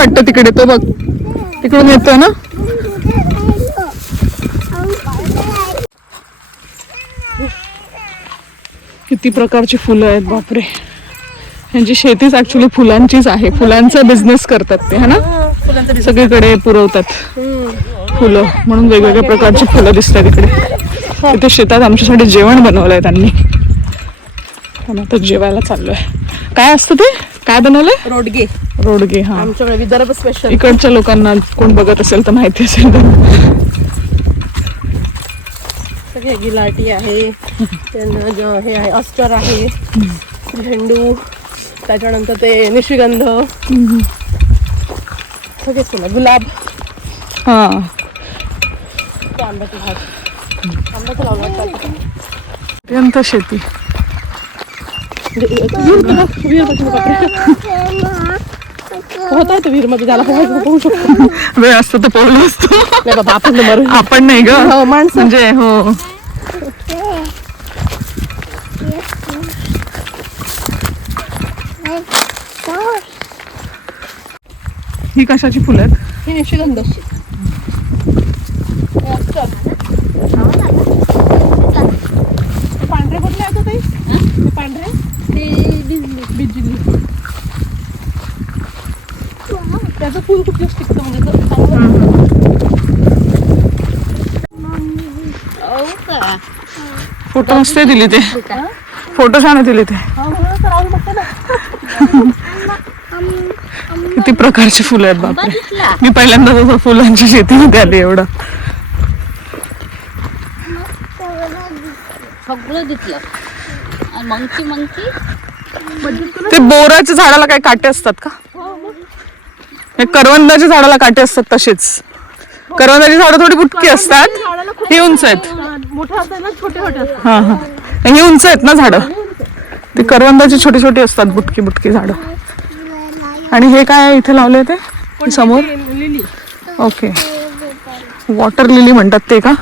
वाटतं तिकडे, तो बघ तिकडून येतोय ना. किती प्रकारची फुलं आहेत बापरे. यांची शेतीच ऍक्च्युली फुलांचीच आहे, फुलांचा बिझनेस करतात ते, है ना. सगळीकडे पुरवतात फुलं, म्हणून वेगवेगळ्या प्रकारची फुलं दिसतात इकडे. तिथे शेतात आमच्यासाठी जेवण बनवलंय त्यांनी. आता जेवायला चाललोय. काय असतं ते, काय बनवलंय? रोडगे. रोडगे. हा, आमच्याकडे विदर्भ स्पेशल. इकडच्या लोकांना कोण बघत असेल तर माहिती असेल तर. सगळे गिलाटी आहे, हे आहे अस्टर आहे, झेंडू, त्याच्यानंतर ते निशिगंध, सगळे फुलं, गुलाब. हा, आंब्याची भात, आंब्याचं लावलं अत्यंत शेती. होता येतो विहीर मध्ये, त्याला पोहू शकतो. वेळ असतो तर पोहलो असतो. नाही बाबा, आपण नाही ग, माणसं म्हणजे हो. ही कशाची फुलं आहेत? ही निशिगंध. पांढरे कुठले आहेत ताई? पांढरे बिजली. त्याचं फुल खूप टिकतं म्हणजे. फोटो मस्त दिली ते, फोटो छान दिली ते. किती प्रकारची फुलं आहेत बापरे. मी पहिल्यांदा फुलांच्या शेतीमध्ये आली. एवढं ते बोराच्या झाडाला काही काटे असतात का? करवंदाच्या झाडाला काटे असतात तसेच. करवंदाची झाडं थोडी बुटकी असतात, ही उंच आहेत. हा हा, ही उंच आहेत ना झाडं. ते करवंदाची छोटी छोटी असतात, बुटकी बुटकी झाडं. आणि हे काय इथे लावले ते समोर? ओके, वॉटर लिली म्हणतात ते का?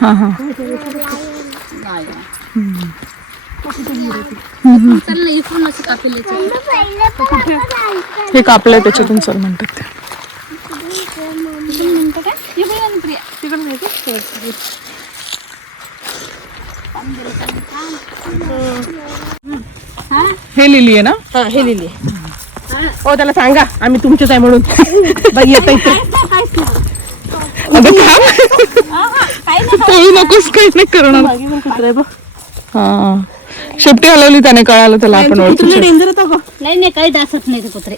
हा हा, हे कापलंय त्याच्यातून चल म्हणतात ते. हे लिली आहे ना? हा, हे लिहिली. हो, त्याला सांगा आम्ही तुमचेच आहे म्हणून. बाई येत इथे. तोळू नकोस, काही नाही करणार. हा, शेपटी हलवली त्याने, कळालं त्याला. आपण डेंजर होता गं. नाही काही डासत नाही ते कुत्रे.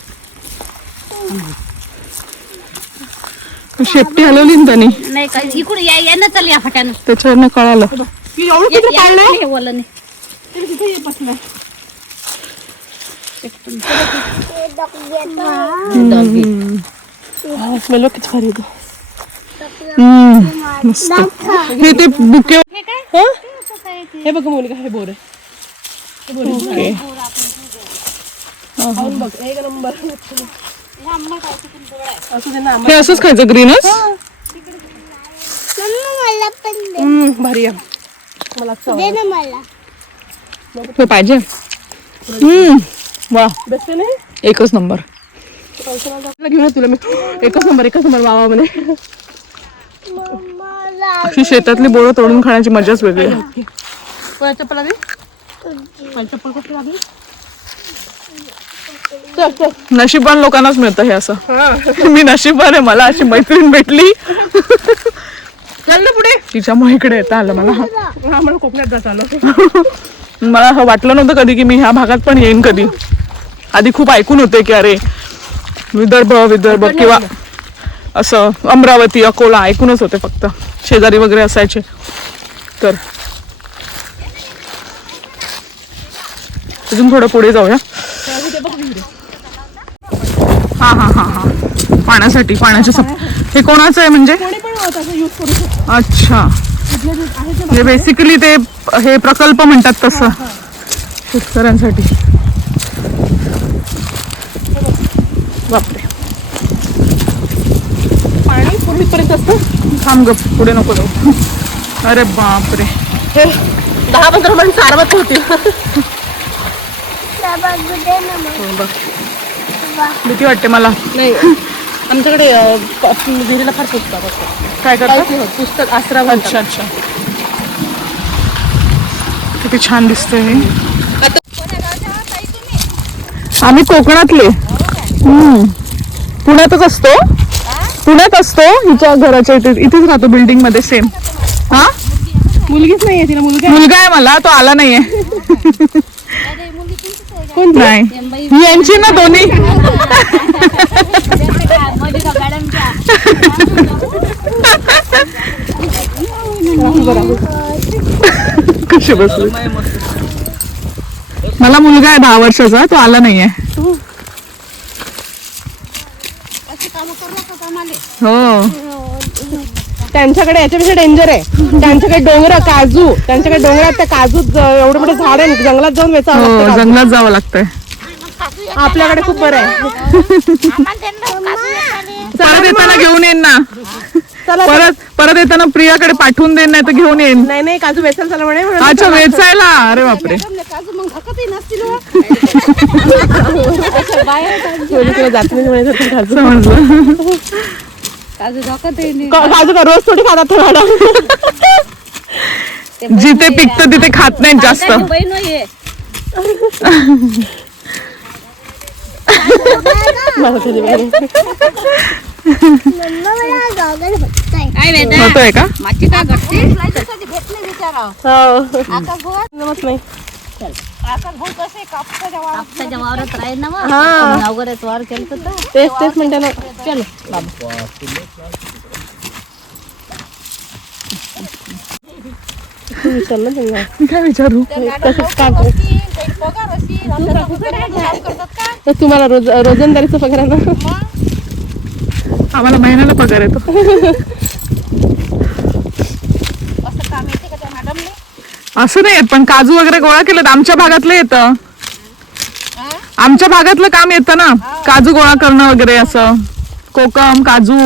शेपटी हलवली ना त्याने. नाही काही इकडे यायला चाल या फट्यानं. त्याच्यावरनं कळालं. स्मेल किती भारी. मस्त. हे ते बुके. हे बघ मुलगा, हे बोर आहे. हे असंच खायचं, ग्रीनच भारी आहे. मला पाहिजे. वा, बेस्ट नाही, एकच नंबर. घेऊन तुला मी. एकच नंबर वावा म्हणे. अशी शेतातली बोरं तोडून खाण्याची मजाच वेगळी आहे. चप्पल आली, चप्पल कुठे लागली? नशिबान लोकांनाच मिळतं हे असं. मी नशिबान आहे, मला अशी मैत्रीण भेटली. चल ना पुढे. तिच्यामुळे इकडे येता आलं मला. मला कोकणात जात आलं. मला असं वाटलं नव्हतं कधी की मी ह्या भागात पण येईन कधी. आधी खूप ऐकून होते की अरे विदर्भ किंवा असं अमरावती, अकोला ऐकूनच होते फक्त, शेजारी वगैरे असायचे तर. अजून थोडं पुढे जाऊया. हा हा हा हा, पाण्यासाठी, पाण्याचे हे कोणाचं आहे म्हणजे? अच्छा, म्हणजे बेसिकली ते हे प्रकल्प म्हणतात तसं शेतकऱ्यांसाठी. बापरे, पाणी पूर्वीपर्यंत असतं. थांब गप, पुढे नको जाऊ. अरे बापरे, हे 10-15 माणसं आरामात होती. बघ. भीती वाटते मला. नाही आमच्याकडे विहिरीला फार पुस्तक असतं. काय करतात? काहीच नाही होत. पुस्तक आसरा म्हणतात. अच्छा अच्छा. किती छान दिसतंय हे. आम्ही कोकणातले. पुण्यातच असतो. पुण्यात असतो. हिच्या घराच्या इथेच राहतो बिल्डिंग मध्ये सेम. हा मुलगीच नाहीये तिला. मुलगा आहे मला, तो आला नाहीये. नाही ही यांची ना दोन्ही. कसे बसले. मला मुलगा आहे 10 वर्षाचा, तो आला नाहीये. हो त्यांच्याकडे याच्यापेक्षा डेंजर आहे. त्यांच्याकडे डोंगर काजू. त्यांच्याकडे डोंगरात त्या काजू एवढे मोठे झाड आहे. जंगलात जाऊन वेचावं हो लागतं. जंगलात जावं लागतंय. आपल्याकडे खूप बरं आहे. परत येताना घेऊन येईन ना. चला परत येताना प्रियाकडे पाठवून देईन, नाही तर घेऊन येईन. नाही काजू वेचायला चला म्हणे. अच्छा वेचायला. अरे बापरे. तुला जात नाही म्हणे काजू. समजलं. काजू का रोज थोडी खातात ते मॅडम. जिथे पिकतं तिथे खात नाहीत जास्त. होतोय का? जमत नाही. कापसाच्या वावरात राहील ना मग. वगैरे वावर केलं तर तेच म्हणते ना. चल विचार ना त्यांना. मी काय विचारू. तर तुम्हाला रोजंदारीचा पगार आहे ना. आम्हाला महिन्याला पगार येतो. असं नाही येत, पण काजू वगैरे गोळा केलं आमच्या भागातलं येतं. आमच्या भागातलं काम येतं ना, काजू गोळा करणं वगैरे असं. कोकम काजू.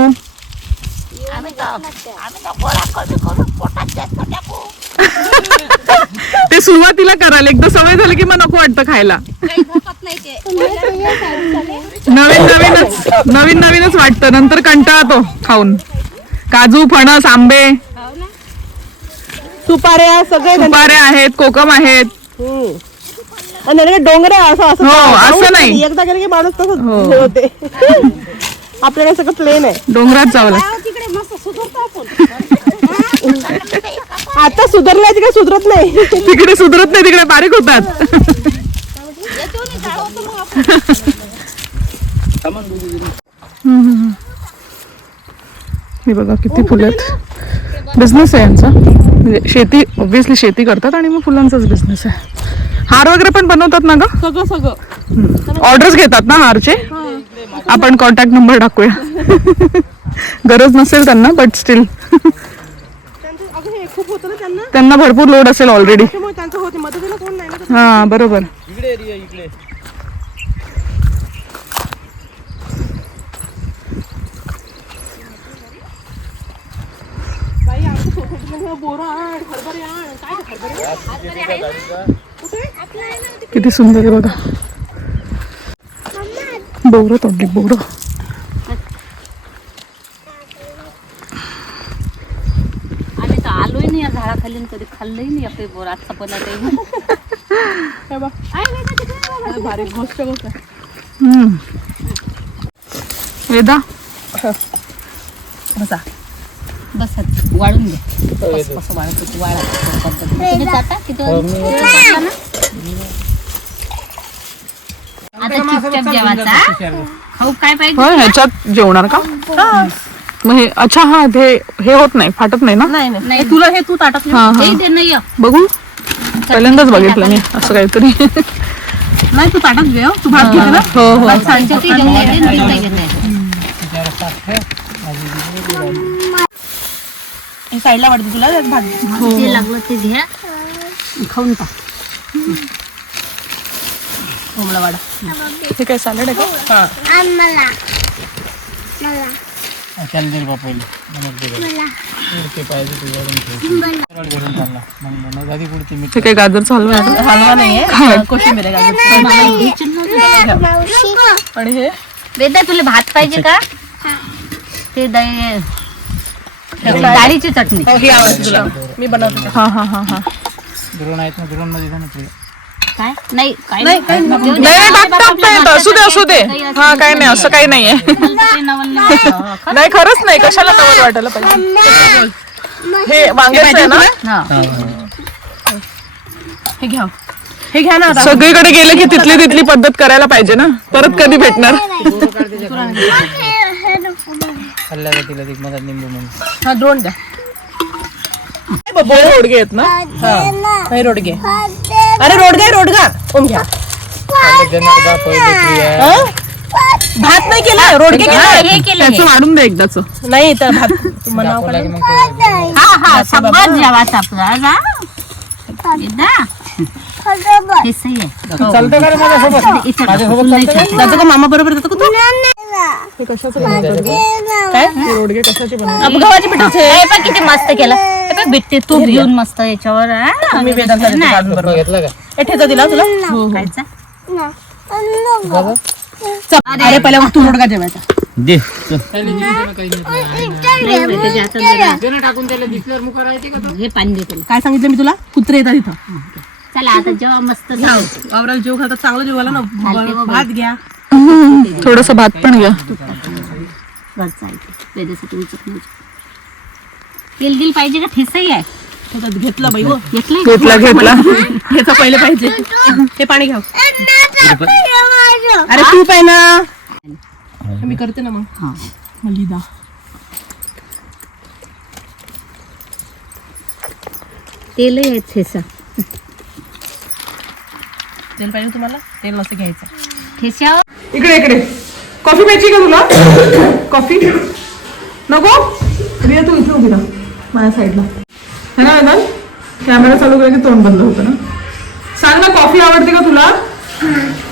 ते सुरुवातीला कराल, एकदा सवय झाली की मग नको वाटतं खायला. नवीनच वाटतं, नंतर कंटाळतो खाऊन. काजू फणस आंबे सुपाऱ्या सगळे सुपारे आहेत, कोकम आहेत. आणि डोंगर आहे असं हो, असं नाही. एकदा गेलं की माणूस तसंच होते. आपल्याकडे सगळं प्लेन आहे. डोंगरात जावं लागतं. आता सुधारलाय तिकडे सुधरत नाही. तिकडे सुधरत नाही, तिकडे बारीक होतात. हे बघा किती फुलं आहेत. बिझनेस आहे यांचा. म्हणजे शेती, ऑब्व्हियसली शेती करतात आणि मग फुलांचाच बिझनेस आहे. हार वगैरे पण बनवतात ना ग. सगळं ऑर्डर्स घेतात ना हारचे. आपण कॉन्टॅक्ट नंबर टाकूया. गरज नसेल त्यांना, बट स्टील खूप होतं ना त्यांना भरपूर लोड असेल ऑलरेडी. त्यांचं होते मदतीला कोण नाही ना. हा बरोबर. बाई आमच्या सोसायटीमध्ये बोरं आण, हरभरे आण. काय हरभरे? किती सुंदर आहे बघा. बोरं तोडली बोरं. आम्ही तर आलोय नाही या झाडाखाली आणि कधी खाल्लंही नाही आपले बोर. आजचा पण भारी गोष्ट आहे. वेदा बसा बस वाळून घ्या. कसं वाळत होती वाळा तुम्ही जाता किती आता चुपचाप जेवायचा. हो काय पाहिजे. होय ह्याच्यात जेवणार का? मग हे अच्छा हा हे होत नाही, फाटत नाही ना. नाही तुला हे तू ताटात हा हा ते नाही बघू. पहिल्यांदाच बघितलं मी असं काहीतरी. नाही तू ताटात घे. तू भात घेते ना. हो हो साईडला वाटते तुला भात. जे लागलं ते घ्या खाऊन पा. कोंबडा वाडा. हे काय सॅलड आहे का? हा मला त्याला दे बापायला. ते काही गाजर हलवा आहे का? हलवा नाहीये कोशिंबीर आहे गाजर. आणि हे वेदा तुला भात पाहिजे का ते डाळीची चटणी हो, ही आवडते तुला मी बनवते. हा हा हा हा काय नाही काय नाही, काही नाही नाही टाकता येतं. असू दे हा काय नाही असं काही नाहीये. नाही खरंच नाही कशाला नवल वाटायला पाहिजे. हे वांग्याचं आहे ना. हे घ्या ना आता. सगळीकडे गेले की तिथली तिथली पद्धत करायला पाहिजे ना. परत कधी भेटणार. हा द्रोण द्या. रोडगे आहेत ना. हे रोडगे. अरे रोडगा ओम घ्या. भात नाही केला रोडगे केला. हे केलं त्याचं वाढून दे एकदाच. नाही तर भात म्हणावं का? हा हा सगळं जेवायचं आपला जा वेदा हे सही आहे जातो का मामा बरोबर जातो का तू? हे कशाचं बनवतात? काय हे रोडगे कशाचे बनवतात? गव्हाचे पिठाचे. हे पण किती मस्त केलं हे पण भेटते तूप घेऊन मस्त याच्यावर हा. मी वेदांतला देते काढून बरोबर. हे ठेचा दिला तुला. खायचा अरे पहिला तू रोडगा जेवायचा. दे हे पाणी देतो काय सांगितलं मी तुला कुत्रे येतात इथं. चला आता जेव्हा मस्त जाऊ वावराला जेव घालतात चांगलं जेवायला ना. भात घ्या. थोडस भात पण घ्या. घरचा आहे वेदासाठी उचल तेल दिल पाहिजे का ठेसाही आहे त्याच्यात घेतलं बाई हो. घेतला ह्याचं पहिले पाहिजे. हे पाणी घ्या. अरे तू पाय ना. मी करते ना मग. हा मलिदा तेलही आहे ठेसा तेल पाहिजे तुम्हाला. तेल नसतं घ्यायचं. ठेस्यावर इकडे कॉफी प्यायची का तुला? कॉफी नको. रिया तू इथे उभी राहा माझ्या साईडला. है ना वेदांत? कॅमेरा चालू केला की तोंड बंद होतं ना. सांग ना कॉफी आवडते का तुला?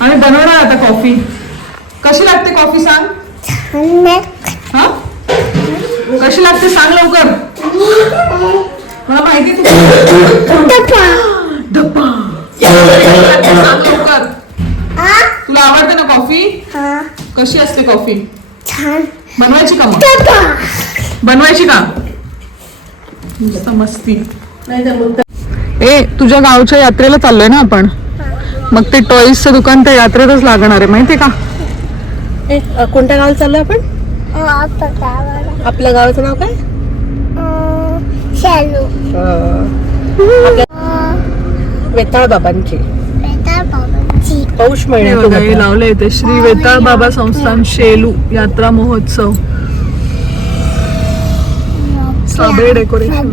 आम्ही बनवणार आता कॉफी. कशी लागते कॉफी सांग. हा कशी लागते सांग लवकर. मला माहिती तू डब्बा सांग लवकर. तुला आवडते ना कॉफी? कशी असते कॉफी? बनवायची का मग? बनवायची का? नुसतं मस्ती. नाही तर मग ए तुझ्या गावच्या यात्रेला चाललोय ना आपण. मग ते टॉईजचं दुकान त्या यात्रेतच लागणार आहे माहितीये का? कोणत्या गावाला चाललोय आपण? आपल्या गावाचं नाव काय? वेताळ बाबांची पौष महिन्यात लावले ते श्री वेताळ बाबा संस्थान शेलू यात्रा महोत्सव. साबळे डेकोरेशन.